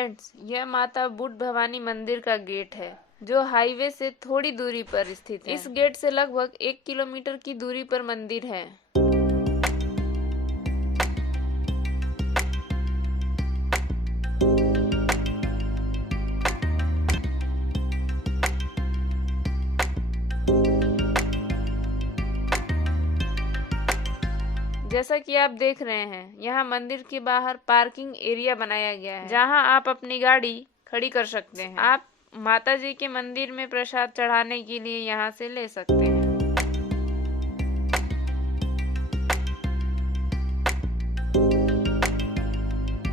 Friends, यह माता boot Bhavani मंदिर का गेट है जो हाईवे से थोड़ी दूरी पर स्थित है। इस गेट से लगभग 1 किलोमीटर की दूरी पर मंदिर है। जैसा कि आप देख रहे हैं, यहाँ मंदिर के बाहर पार्किंग एरिया बनाया गया है जहाँ आप अपनी गाड़ी खड़ी कर सकते हैं। आप माता जी के मंदिर में प्रसाद चढ़ाने के लिए यहाँ से ले सकते हैं।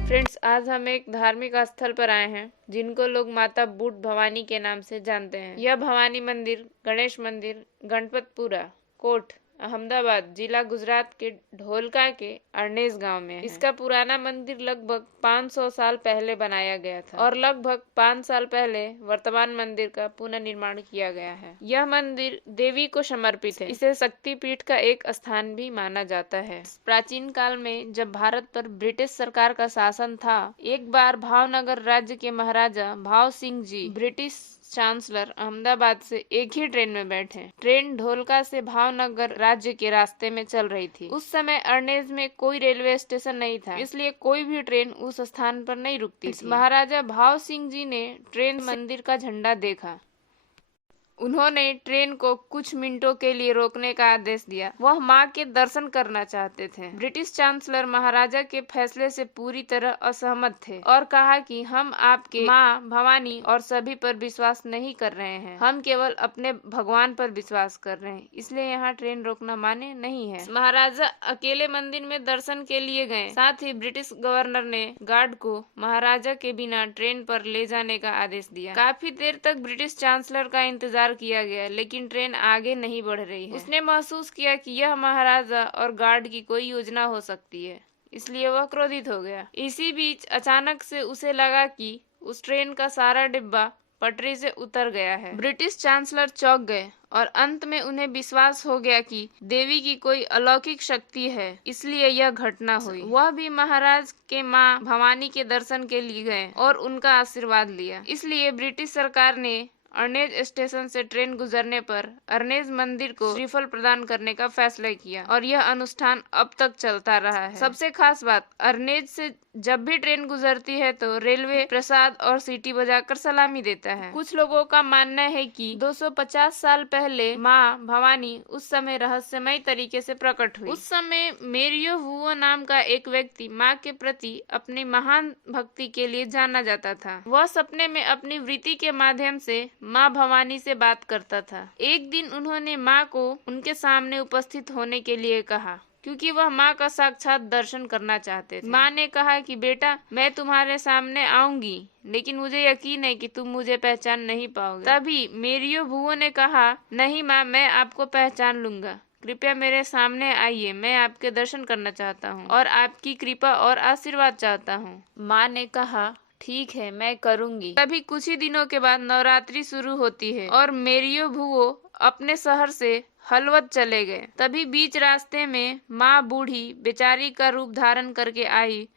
फ्रेंड्स, आज हम एक धार्मिक स्थल पर आए हैं जिनको लोग माता बूट भवानी के नाम से जानते हैं। यह भवानी मंदिर गणेश मंदिर गणपतपुरा कोट अहमदाबाद जिला गुजरात के ढोलका के अरनेज गांव में है। इसका पुराना मंदिर लगभग 500 साल पहले बनाया गया था और लगभग 5 साल पहले वर्तमान मंदिर का पुनर्निर्माण किया गया है। यह मंदिर देवी को समर्पित है। इसे शक्तिपीठ का एक स्थान भी माना जाता है। प्राचीन काल में जब भारत पर ब्रिटिश सरकार का शासन था, एक बार भावनगर राज्य के महाराजा भाव सिंह जी ब्रिटिश चांसलर अहमदाबाद से एक ही ट्रेन में बैठे। ट्रेन ढोलका से भावनगर राज्य के रास्ते में चल रही थी। उस समय अरनेज में कोई रेलवे स्टेशन नहीं था, इसलिए कोई भी ट्रेन उस स्थान पर नहीं रुकती थी। महाराजा भाव सिंह जी ने ट्रेन मंदिर का झंडा देखा। उन्होंने ट्रेन को कुछ मिनटों के लिए रोकने का आदेश दिया। वह मां के दर्शन करना चाहते थे। ब्रिटिश चांसलर महाराजा के फैसले से पूरी तरह असहमत थे और कहा कि हम आपके मां भवानी और सभी पर विश्वास नहीं कर रहे हैं, हम केवल अपने भगवान पर विश्वास कर रहे हैं, इसलिए यहाँ ट्रेन रोकना मान्य नहीं है। महाराजा अकेले मंदिर में दर्शन के लिए गए। साथ ही ब्रिटिश गवर्नर ने गार्ड को महाराजा के बिना ट्रेन पर ले जाने का आदेश दिया। काफी देर तक ब्रिटिश चांसलर का इंतजार किया गया, लेकिन ट्रेन आगे नहीं बढ़ रही है। उसने महसूस किया कि यह महाराजा और गार्ड की कोई योजना हो सकती है, इसलिए वह क्रोधित हो गया। इसी बीच अचानक से उसे लगा कि उस ट्रेन का सारा डिब्बा पटरी से उतर गया है। ब्रिटिश चांसलर चौंक गए और अंत में उन्हें विश्वास हो गया कि देवी की कोई अलौकिक शक्ति है, इसलिए यह घटना हुई। वह भी महाराज के मां भवानी के दर्शन के लिए गए और उनका आशीर्वाद लिया। इसलिए ब्रिटिश सरकार ने अरनेज स्टेशन से ट्रेन गुजरने पर अरनेज मंदिर को श्रीफल प्रदान करने का फैसला किया और यह अनुष्ठान अब तक चलता रहा है। सबसे खास बात, अरनेज से जब भी ट्रेन गुजरती है तो रेलवे प्रसाद और सीटी बजाकर सलामी देता है। कुछ लोगों का मानना है कि 250 साल पहले माँ भवानी उस समय रहस्यमय तरीके से प्रकट हुई। उस समय मेरियो हुओ नाम का एक व्यक्ति माँ के प्रति अपनी महान भक्ति के लिए जाना जाता था। वह सपने में अपनी वृत्ति के माध्यम से माँ भवानी से बात करता था। एक दिन उन्होंने माँ को उनके सामने उपस्थित होने के लिए कहा, क्योंकि वह माँ का साक्षात दर्शन करना चाहते थे। माँ ने कहा कि बेटा, मैं तुम्हारे सामने आऊंगी, लेकिन मुझे यकीन है कि तुम मुझे पहचान नहीं पाओगे। तभी मेरियो भुवो ने कहा, नहीं माँ, मैं आपको पहचान लूंगा, कृपया मेरे सामने आइए, मैं आपके दर्शन करना चाहता हूँ और आपकी कृपा और आशीर्वाद चाहता हूँ। माँ ने कहा, ठीक है, मैं करूंगी। तभी कुछ ही दिनों के बाद नवरात्रि शुरू होती है और मेरियो भुवो अपने शहर से हलवद चले गए। तभी बीच रास्ते में माँ बूढ़ी बेचारी का रूप धारण करके आई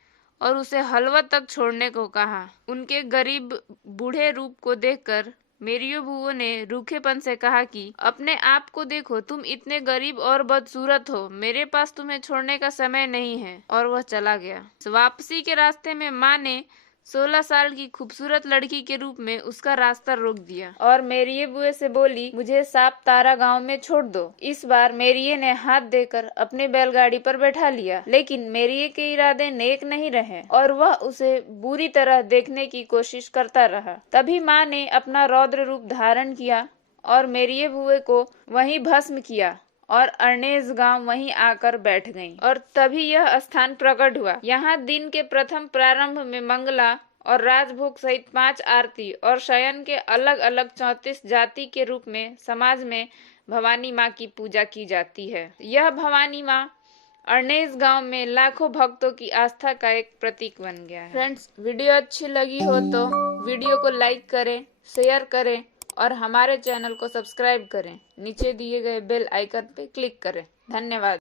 और उसे हलवद तक छोड़ने को कहा। उनके गरीब बूढ़े रूप को देखकर मेरियो भुवो ने रूखेपन से कहा कि अपने आप को देखो, तुम इतने गरीब और बदसूरत हो, मेरे पास तुम्हें छोड़ने का समय नहीं है। और वह चला गया। वापसी के रास्ते में माँ ने 16 साल की खूबसूरत लड़की के रूप में उसका रास्ता रोक दिया और मेरिये बुए से बोली, मुझे साप तारा गांव में छोड़ दो। इस बार मेरिये ने हाथ देकर अपनी बैलगाड़ी पर बैठा लिया, लेकिन मेरिये के इरादे नेक नहीं रहे और वह उसे बुरी तरह देखने की कोशिश करता रहा। तभी माँ ने अपना रौद्र रूप धारण किया और मेरिये बुए को वहीं भस्म किया और अरनेज गांव वहीं आकर बैठ गईं। और तभी यह स्थान प्रकट हुआ। यहाँ दिन के प्रथम प्रारंभ में मंगला और राजभोग सहित 5 आरती और शयन के अलग अलग 34 जाति के रूप में समाज में भवानी माँ की पूजा की जाती है। यह भवानी माँ अरनेज गांव में लाखों भक्तों की आस्था का एक प्रतीक बन गया है। फ्रेंड्स, वीडियो अच्छी लगी हो तो वीडियो को लाइक करें, शेयर करें और हमारे चैनल को सब्सक्राइब करें। नीचे दिए गए बेल आइकन पे क्लिक करें। धन्यवाद।